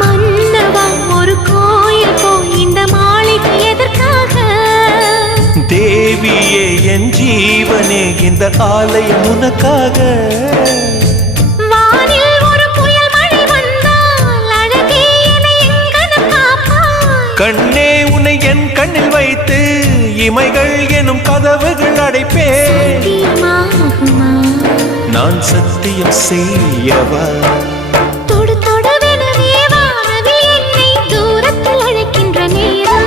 மன்னவா ஒரு கோயில் இந்த மாளிகை எதற்காக? தேவியே என் ஜீவனே இந்த ஆலயம் உனக்காக. வானில் ஒரு புயல் மழை வந்தால் அழகே என்னை எங்கனம் காப்பாய். கண்ணே உன்னை என் கண்ணில் வைத்து இமைகள் எனும் கதவுகள் அடைப்பேன். நான் சத்தியம் செய்யவா? தொடு தொடுவெனவே வானவில் என்னை தூரத்தில் அழைக்கின்ற நேரம்.